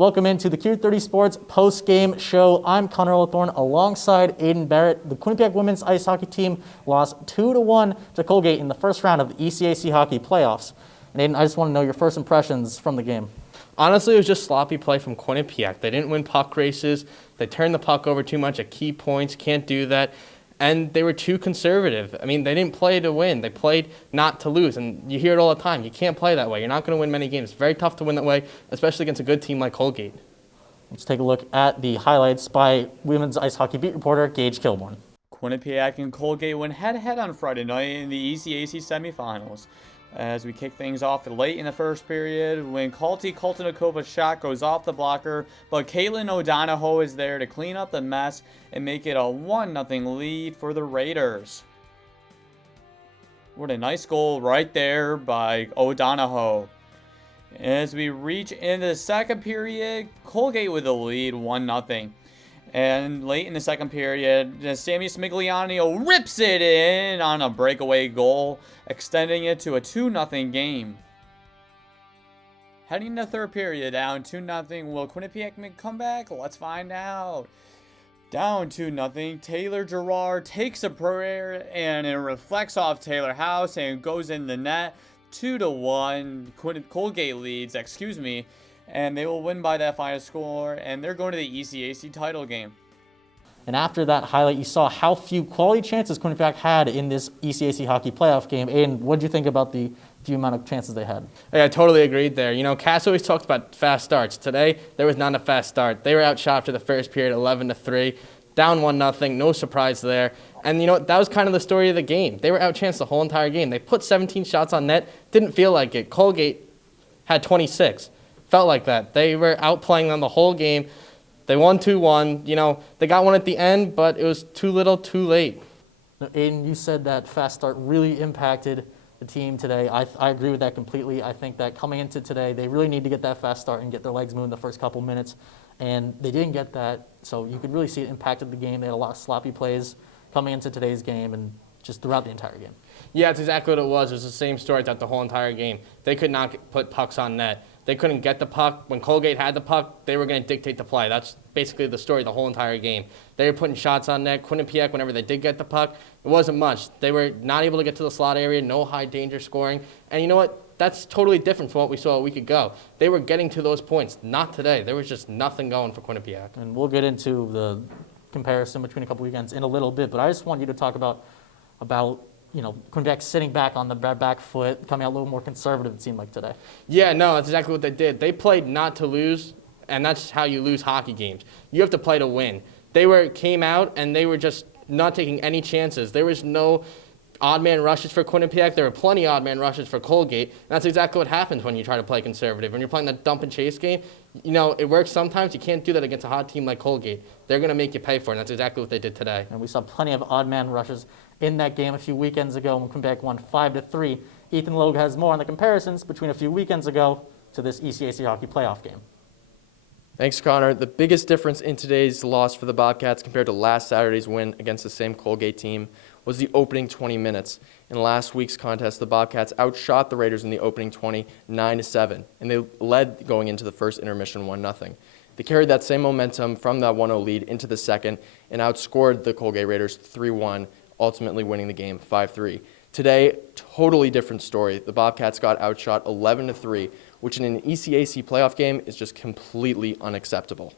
Welcome into the Q30 Sports post-game show. I'm Connor Ullathorne alongside Aiden Barrett. The Quinnipiac women's ice hockey team lost 2-1 to Colgate in the first round of the ECAC hockey playoffs. And Aiden, I just want to know your first impressions from the game. Honestly, it was just sloppy play from Quinnipiac. They didn't win puck races. They turned the puck over too much at key points. Can't do that. And they were too conservative. I mean, they didn't play to win. They played not to lose. And you hear it all the time. You can't play that way. You're not going to win many games. It's very tough to win that way, especially against a good team like Colgate. Let's take a look at the highlights by women's ice hockey beat reporter Gage Kilborne. Quinnipiac and Colgate went head-to-head on Friday night in the ECAC Semifinals. As we kick things off late in the first period, when Koltynikova's shot goes off the blocker, but Caitlin O'Donohoe is there to clean up the mess and make it a 1-0 lead for the Raiders. What a nice goal right there by O'Donohoe. As we reach into the second period, Colgate with the lead, 1-0. And late in the second period, Sammy Smigliano rips it in on a breakaway goal, extending it to a 2-0 game. Heading to the third period, down 2-0. Will Quinnipiac make a comeback? Let's find out. Down 2-0. Taylor Gerard takes a prayer and it reflects off Taylor House and goes in the net. 2-1. Colgate leads, and they will win by that final score, and they're going to the ECAC title game. And after that highlight, you saw how few quality chances Quinnipiac had in this ECAC hockey playoff game. And what did you think about the few amount of chances they had? Hey, I totally agreed there. You know, Cass always talks about fast starts. Today, there was not a fast start. They were outshot after the first period, 11-3, down 1-0. No surprise there. And you know what? That was kind of the story of the game. They were outchanced the whole entire game. They put 17 shots on net. Didn't feel like it. Colgate had 26. Felt like that. They were outplaying them the whole game. They won 2-1. You know, they got one at the end, but it was too little, too late. Now, Aiden, you said that fast start really impacted the team today. I agree with that completely. I think that coming into today, they really need to get that fast start and get their legs moving the first couple minutes. And they didn't get that, so you could really see it impacted the game. They had a lot of sloppy plays coming into today's game and just throughout the entire game. Yeah, that's exactly what it was. It was the same story throughout the whole entire game. They could not put pucks on net. They couldn't get the puck. When Colgate had the puck, they were going to dictate the play. That's basically the story the whole entire game. They were putting shots on net. Quinnipiac, whenever they did get the puck, it wasn't much. They were not able to get to the slot area, no high danger scoring. And you know what? That's totally different from what we saw a week ago. They were getting to those points. Not today. There was just nothing going for Quinnipiac. And we'll get into the comparison between a couple weekends in a little bit, but I just want you to talk about you know, Quinnipiac sitting back on the back foot, coming out a little more conservative, it seemed like today. Yeah, no, that's exactly what they did. They played not to lose, and that's how you lose hockey games. You have to play to win. They came out, and they were just not taking any chances. There was no odd man rushes for Quinnipiac. There were plenty of odd man rushes for Colgate, and that's exactly what happens when you try to play conservative. When you're playing that dump and chase game, you know, it works sometimes. You can't do that against a hot team like Colgate. They're going to make you pay for it, and that's exactly what they did today. And we saw plenty of odd man rushes in that game a few weekends ago when Quinnipiac won 5-3. Ethan Logue has more on the comparisons between a few weekends ago to this ECAC hockey playoff game. Thanks, Connor. The biggest difference in today's loss for the Bobcats compared to last Saturday's win against the same Colgate team was the opening 20 minutes. In last week's contest, the Bobcats outshot the Raiders in the opening 20, 9-7, and they led going into the first intermission 1-0. They carried that same momentum from that 1-0 lead into the second and outscored the Colgate Raiders 3-1, ultimately winning the game 5-3. Today, totally different story. The Bobcats got outshot 11-3, which in an ECAC playoff game is just completely unacceptable.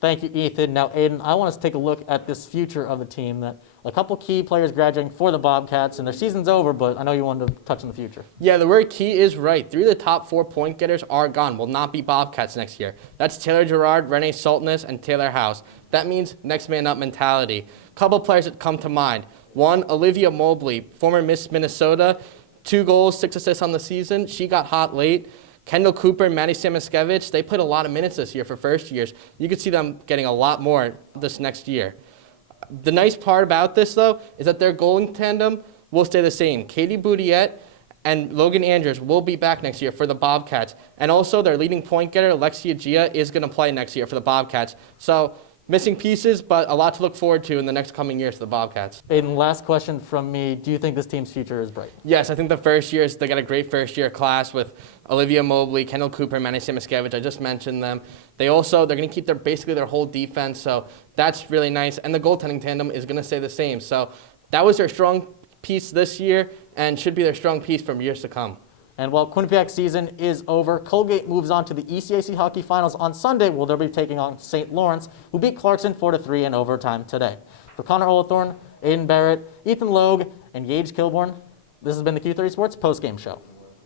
Thank you, Ethan. Now, Aiden, I want us to take a look at this future of the team. That a couple key players graduating for the Bobcats, and their season's over, but I know you wanted to touch on the future. Yeah, the word key is right. 3 of the top 4 point getters are gone, will not be Bobcats next year. That's Taylor Gerard, Renee Saltness, and Taylor House. That means next man up mentality. Couple players that come to mind. One, Olivia Mobley, former Miss Minnesota, 2 goals, 6 assists on the season. She got hot late. Kendall Cooper and Maddie Samaskevich, they played a lot of minutes this year for first years. You could see them getting a lot more this next year. The nice part about this, though, is that their goaling tandem will stay the same. Katie Boudiette and Logan Andrews will be back next year for the Bobcats. And also their leading point getter, Alexia Gia, is going to play next year for the Bobcats. So missing pieces, but a lot to look forward to in the next coming years for the Bobcats. Aiden, last question from me. Do you think this team's future is bright? Yes, I think the first years, they got a great first-year class with Olivia Mobley, Kendall Cooper, Manny Simiskevich. I just mentioned them. They're going to keep basically their whole defense, so that's really nice. And the goaltending tandem is going to stay the same. So that was their strong piece this year and should be their strong piece from years to come. And while Quinnipiac's season is over, Colgate moves on to the ECAC Hockey Finals on Sunday, where they'll be taking on St. Lawrence, who beat Clarkson 4-3 in overtime today. For Connor Ullathorne, Aiden Barrett, Ethan Logue, and Gage Kilborne, this has been the Q30 Sports Postgame Show.